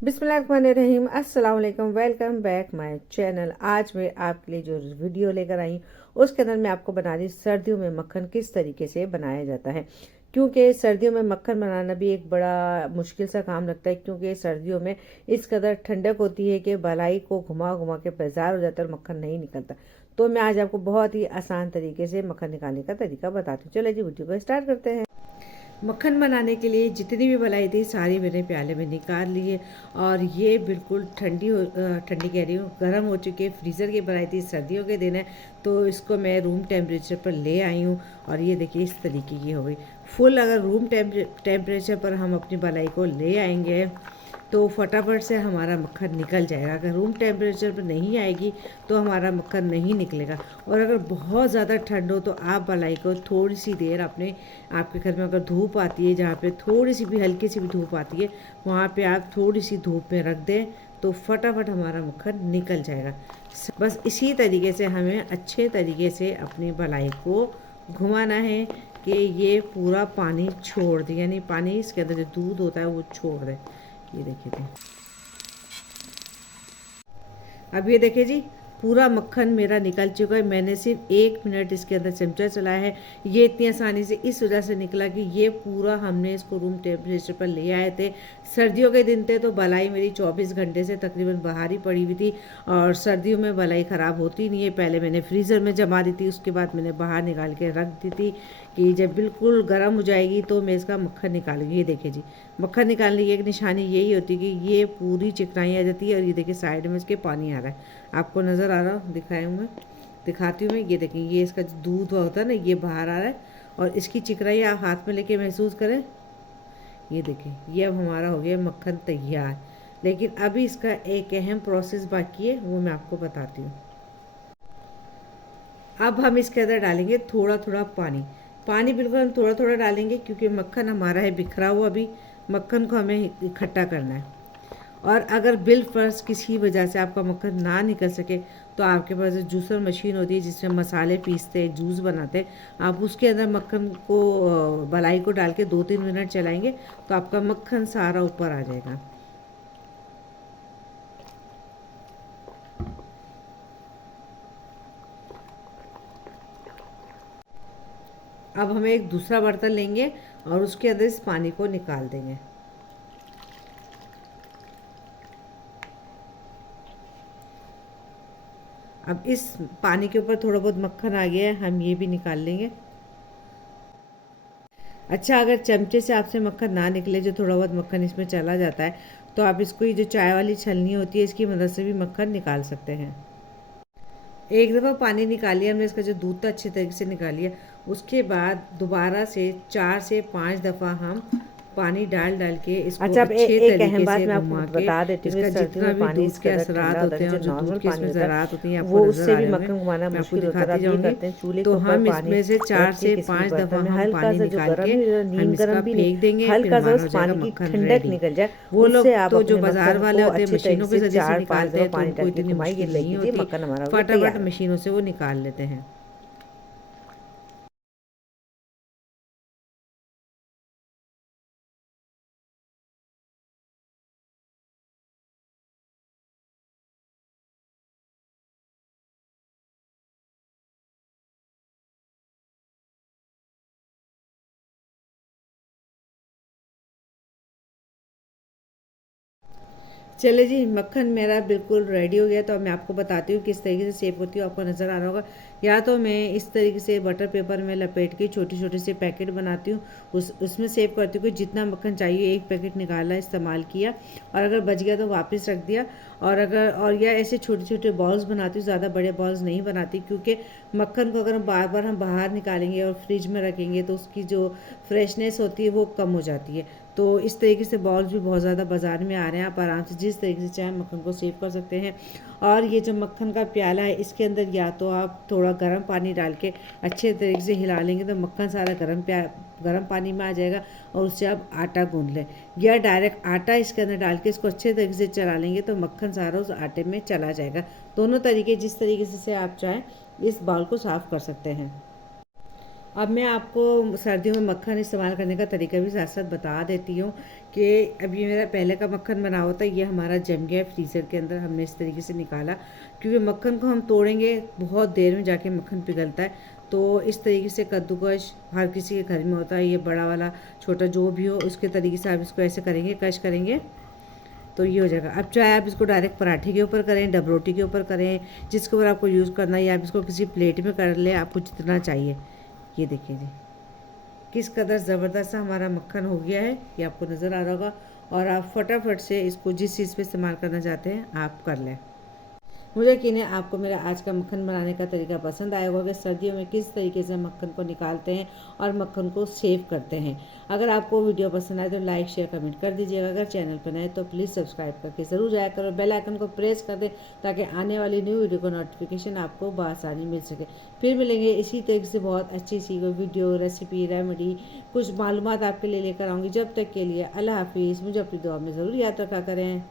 बिस्मिल्लाहिर्रहमानिर्रहीम, अस्सलाम वालेकुम। Welcome back my channel. आज मैं आपके लिए जो वीडियो लेकर आई हूँ उसके अंदर मैं आपको बना रही सर्दियों में मक्खन किस तरीके से बनाया जाता है। क्योंकि सर्दियों में मक्खन बनाना भी एक बड़ा मुश्किल सा काम लगता है, क्योंकि सर्दियों में इस कदर ठंडक होती है कि बलाई को घुमा घुमा के बेजार हो जाता है और मक्खन नहीं निकलता। तो मैं आज आपको बहुत ही आसान तरीके से मक्खन निकालने का तरीका बताती हूँ। चलिए जी, वीडियो को स्टार्ट करते हैं। मक्खन बनाने के लिए जितनी भी मलाई थी सारी मैंने प्याले में निकाल ली है। और ये बिल्कुल ठंडी कह रही हूँ, गर्म हो चुकी है। फ्रीज़र की बनाई थी, सर्दियों के दिन है, तो इसको मैं रूम टेम्परेचर पर ले आई हूँ। और ये देखिए इस तरीके की हो गई फुल। अगर रूम टेम्परेचर पर हम अपनी मलाई को ले आएंगे तो फटाफट से हमारा मक्खन निकल जाएगा। अगर रूम टेम्परेचर पर नहीं आएगी तो हमारा मक्खन नहीं निकलेगा। और अगर बहुत ज़्यादा ठंड हो तो आप मलाई को थोड़ी सी देर आपके घर में अगर धूप आती है, जहाँ पे थोड़ी सी भी हल्की सी भी धूप आती है, वहाँ पे आप थोड़ी सी धूप में रख दें तो फटाफट हमारा मक्खन निकल जाएगा। बस इसी तरीके से हमें अच्छे तरीके से अपनी मलाई को घुमाना है कि ये पूरा पानी छोड़ दे, यानी पानी इसके अंदर जो दूध होता है वो छोड़ दे। ये देखिए थे। अब ये देखिए जी, पूरा मक्खन मेरा निकल चुका है। मैंने सिर्फ 1 मिनट इसके अंदर चमचा चलाया है। ये इतनी आसानी से इस वजह से निकला कि ये पूरा हमने इसको रूम टेम्परेचर पर ले आए थे। सर्दियों के दिन थे तो बलाई मेरी 24 घंटे से तकरीबन बाहर ही पड़ी हुई थी। और सर्दियों में बलाई ख़राब होती नहीं है। पहले मैंने फ्रीज़र में जमा दी थी, उसके बाद मैंने बाहर निकाल के रख दी थी कि जब बिल्कुल गर्म हो जाएगी तो मैं इसका मक्खन निकालूंगी। ये देखिए जी, मक्खन निकालने की एक निशानी यही होती है कि ये पूरी चिकनाई आ जाती है। और ये देखिए साइड में इसके पानी आ रहा है, आपको नज़र आ रहा हो, दिखाती हूँ मैं। ये देखिए, ये इसका जो दूध होता है ना, ये बाहर आ रहा है। और इसकी चिकनाई आप हाथ में लेके महसूस करें। ये देखिए, ये अब हमारा हो गया मक्खन तैयार। लेकिन अभी इसका एक अहम प्रोसेस बाकी है, वो मैं आपको बताती हूँ। अब हम इसके अंदर डालेंगे थोड़ा थोड़ा पानी। पानी बिल्कुल हम थोड़ा थोड़ा डालेंगे, क्योंकि मक्खन हमारा है बिखरा हुआ। अभी मक्खन को हमें इकट्ठा करना है। और अगर बिल फर्ज किसी वजह से आपका मक्खन ना निकल सके तो आपके पास जो जूसर मशीन होती है जिसमें मसाले पीसते हैं, जूस बनाते हैं, आप उसके अंदर मक्खन को मलाई को डाल के 2-3 मिनट चलाएंगे तो आपका मक्खन सारा ऊपर आ जाएगा। अब हमें एक दूसरा बर्तन लेंगे और उसके अंदर इस पानी को निकाल देंगे। अब इस पानी के ऊपर थोड़ा बहुत मक्खन आ गया है, हम ये भी निकाल लेंगे। अच्छा, अगर चमचे से आपसे मक्खन ना निकले, जो थोड़ा बहुत मक्खन इसमें चला जाता है, तो आप इसको ये जो चाय वाली छलनी होती है इसकी मदद से भी मक्खन निकाल सकते हैं। एक दफ़ा पानी निकाल लिया हमने, इसका जो दूध था अच्छे तरीके से निकाल लिया। उसके बाद दोबारा से 4 से 5 दफ़ा हम पानी डाल डाल के इसको अच्छा, अब अच्छे एक तरीके अहम बात से मैं आपको घुमा के बता देती हूँ। इसका सर्दियों जितना में भी पानी दूध इसके के अंदर असरात ठंडा होता होते है, हैं जो और जो दूध नॉर्मल के पानी इसमें होता है ज़रात होती हैं वो आपको नज़र उससे आ भी रहे होंगे। मक्खन घुमाना मैं आपको मुश्किल होता है। दिखाती आप ये जाऊँगी। करते हैं, चूल्हे के तो ऊपर हम पानी इसमें से 4 रख के से किसी 5 बर्तन दफ़ा में हम हल्का पानी सा, जो निकाल गर्म के नहीं, हम नीम इसका गर्म भी नहीं, फेंक देंगे, फिर हल्का सा हमारा उस हो जाएगा पानी की मक्खन ठंडक रेडी। निकल जाए, वो उससे लोग आप तो जो अपने बाज़ार मक्खन वाले को होते हैं अच्छे तरीके मशीनों के से ज़रिए से 4-5 निकालते दफ़ा हैं, तो पानी उनको डाल के इतनी घुमाइए। ये मुश्किल नहीं देखिए जी, होती, मक्खन हमारा हो गया फटाफट तैयार। मशीनों से वो निकाल लेते हैं। चले जी, मक्खन मेरा बिल्कुल रेडी हो गया। तो अब मैं आपको बताती हूँ किस तरीके से सेव होती है, आपको नज़र आ रहा होगा। या तो मैं इस तरीके से बटर पेपर में लपेट के छोटी छोटी से पैकेट बनाती हूँ, उसमें सेव करती हूँ कि जितना मक्खन चाहिए एक पैकेट निकाला, इस्तेमाल किया, और अगर बच गया तो वापस रख दिया। और या ऐसे छोटे छोटे बॉल्स बनाती हूँ, ज़्यादा बड़े बॉल्स नहीं बनाती, क्योंकि मक्खन को अगर हम बार बार बाहर निकालेंगे और फ्रिज में रखेंगे तो उसकी जो फ्रेशनेस होती है वो कम हो जाती है। तो इस तरीके से बॉल्स भी बहुत ज़्यादा बाज़ार में आ रहे हैं, आप आराम से जिस तरीके से चाहें मक्खन को सेव कर सकते हैं। और ये जो मक्खन का प्याला है, इसके अंदर या तो आप थोड़ा गर्म पानी डाल के अच्छे तरीके से हिला लेंगे तो मक्खन सारा गर्म पानी में आ जाएगा, और उससे आप आटा गूंद लें। या डायरेक्ट आटा इसके अंदर डाल के इसको अच्छे तरीके से चला लेंगे तो मक्खन सारा उस आटे में चला जाएगा। दोनों तरीके जिस तरीके से आप चाहें इस बाउल को साफ़ कर सकते हैं। अब मैं आपको सर्दियों में मक्खन इस्तेमाल करने का तरीका भी साथ साथ बता देती हूँ कि अब ये मेरा पहले का मक्खन बना हुआ था, ये हमारा जम गया फ्रीज़र के अंदर, हमने इस तरीके से निकाला। क्योंकि मक्खन को हम तोड़ेंगे बहुत देर में जाके मक्खन पिघलता है, तो इस तरीके से कद्दूकश हर किसी के घर में होता है, ये बड़ा वाला छोटा जो भी हो उसके तरीके से आप इसको ऐसे करेंगे, कश करेंगे तो ये हो जाएगा। अब चाहे आप इसको डायरेक्ट पराठे के ऊपर करें, डब रोटी के ऊपर करें, जिसके ऊपर आपको यूज़ करना है, या आप इसको किसी प्लेट में कर लें, आपको जितना चाहिए। ये देखिए जी किस कदर ज़बरदस्त हमारा मक्खन हो गया है, ये आपको नज़र आ रहा होगा। और आप फटाफट से इसको जिस चीज़ पे इस्तेमाल करना चाहते हैं आप कर लें। मुझे यकीन है आपको मेरा आज का मक्खन बनाने का तरीका पसंद आया होगा कि सर्दियों में किस तरीके से मक्खन को निकालते हैं और मक्खन को सेव करते हैं। अगर आपको वीडियो पसंद आए तो लाइक शेयर कमेंट कर दीजिएगा। अगर चैनल पर नए तो प्लीज़ सब्सक्राइब करके ज़रूर जाया करो, बेल आइकन को प्रेस कर दें ताकि आने वाली न्यू वीडियो का नोटिफिकेशन आपको बआसानी मिल सके। फिर मिलेंगे इसी तरीके से बहुत अच्छी सी कोई वीडियो, रेसिपी, रेमेडी, कुछ मालूमात आपके लिए लेकर आऊँगी। जब तक के लिए अल्लाह हाफिज़। मुझे अपनी दुआ में ज़रूर याद रखा करें।